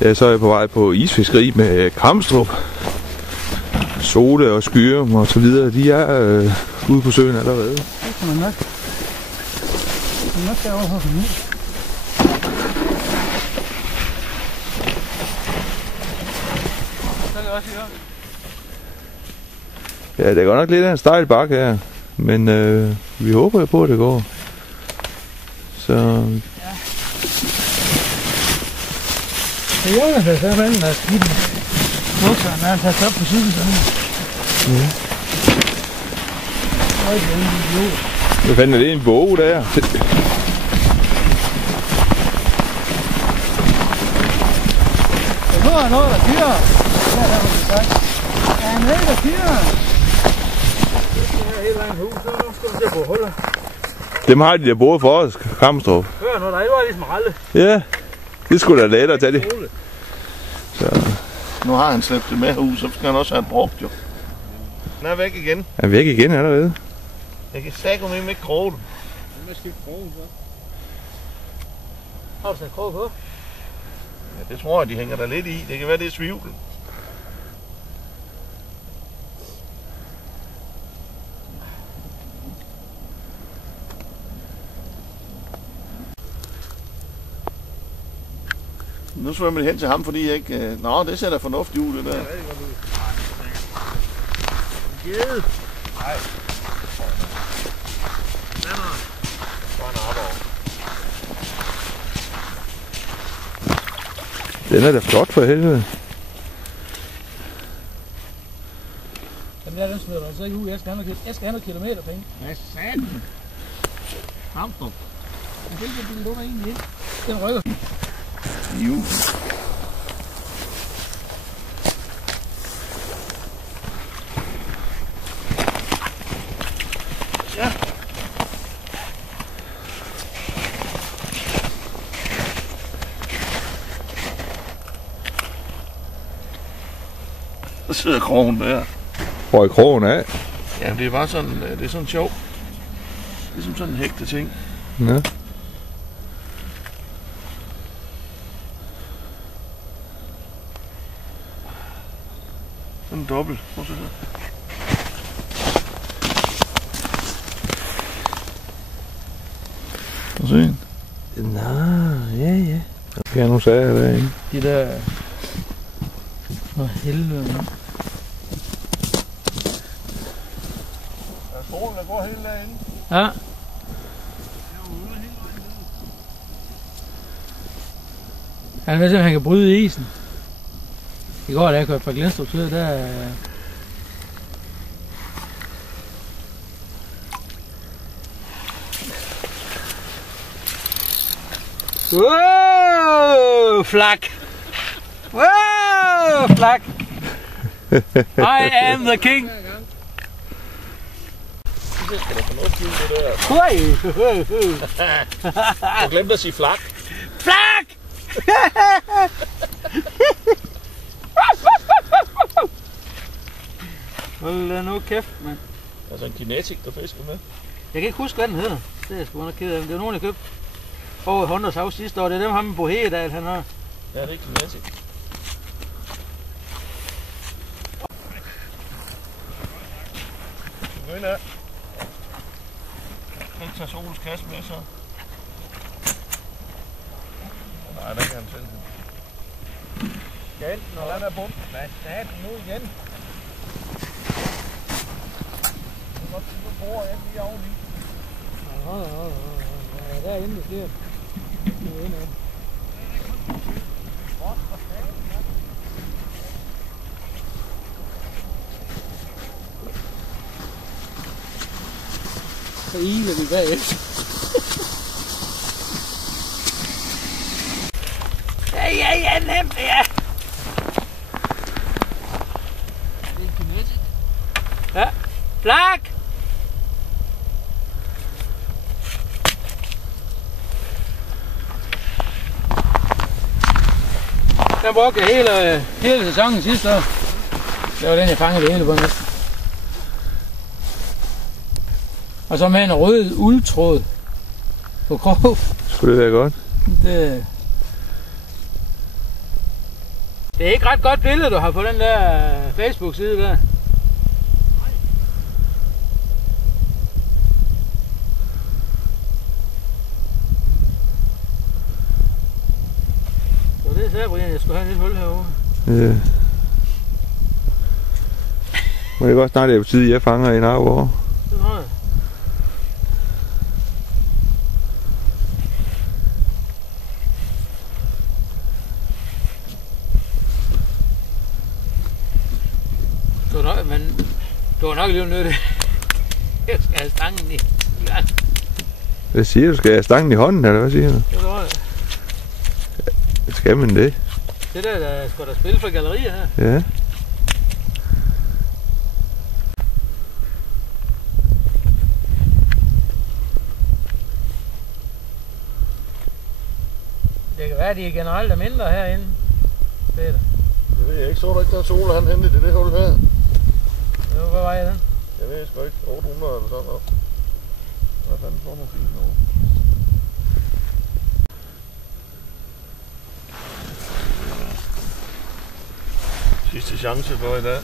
Ja, så er jeg på vej på isfiskeri med Kramstrup. Sole og Skyrum og så videre, de er ude på søen allerede. Det kan man nok. Det kan nok derovre for mig. Så kan jeg også høre. Ja, det er godt nok lidt af en stejl bakke her, men vi håber jo på, at det går. Så... Ja. Det er Jonas, der så vælger at skide bukserne, når han tager op på cykelsen. Ja. Hvad fanden er det, en våge der? Nu er noget, der fyrer. Ja, der var det sagt. Er han med, der fyrer? Det er helt langt hus, så nu skal vi til at få huller. Dem har de der både for os, Kramstrup. Hør nu, der var ligesom ralle. Ja, det skulle da lettere at tage det. Så. Nu har han slæbt det med hus, så skal han også have det brugt jo. Den er væk igen. Er væk igen allerede? Jeg kan sige, om ikke kroge dem. Hvad skal vi kroge så? Har du sat kroge på? Ja, det tror jeg, de hænger der lidt i. Det kan være, det er svivl. Nu svømmer jeg hen til ham, fordi jeg ikke... Nå, det ser da fornuftigt ud, det der. Ja, det er godt ud. Gede. Nej. Den er da flot for helvede. Den der, den smider du altså ikke ud. Jeg skal have noget kilometer penge. Hvad satan? Hamstrup. Jeg fik den låner egentlig ind. Den rykker. Jo. Ja. Så sidder krogen der. Røg krogen af. Ja, det er bare sådan, det er sådan sjovt. Ligesom sådan en hægte ting. Ja. Sådan en dobbelt. Prøv at se her. Prøv at se. Nå, ja. Der er nogle sager derinde. De der... Hvor helvede, mand. Der er solen, der går hele derinde. Ja. Han ved simpelthen, han kan bryde isen. I går, da jeg kørte fra Glenstrup til, der... Wow, flak! Wow, flak! I am the king! Det skal da fornuftigt ud, det der. Hui! Du glemte at sige flak. Flak! Hold da nu kæft, mand. Altså en kinetic, der fisker med. Jeg kan ikke huske, hvad den hedder. Det er jeg sgu nok ked af. Det var nogen, jeg købte over i Hunters Hav sidste år. Det er dem, ham med Bohedal, han har. Ja, det er kinetic. Gå ind her. Kan ikke tage Soles kasse med, så. Nej, der kan han selv. Igen, når den er bum. Hvad satan nu igen? Nu bruger jeg lige oveni. Hold. Ja, der er inde, det sker. Nu er inde. Så iler vi bagefter. Ja, nemt, ja. Det er kinetic. Ja, flak! Den brugte jeg hele sæsonen sidste år. Det var den, jeg fangede det hele på næsten. Og så med en rød uldtråd på krog. Skulle det være godt? Det... Det er ikke ret godt billede, du har på den der Facebook-side der. Så det sagde Brian, jeg skulle have lidt hul herovre. Ja. Må det godt snart det er på tide, jeg fanger en arv over? Det tror jeg. Men du har nok lige nødt til. Jeg skal have stangen i gang. Hvad siger du? Skal jeg have stangen i hånden, eller hvad siger du? Det tror jeg. Skal man det? Det der skal der spille for gallerier her. Ja. Det kan være, at de generelt er mindre herinde, Peter. Det ved jeg ikke. Så du ikke, der Sola han hentede det hul her? Hvad var jeg den? Jeg ved sgu ikke. 800 eller sådan noget. Hvad fanden får man fint over? Sidste chance for i dag.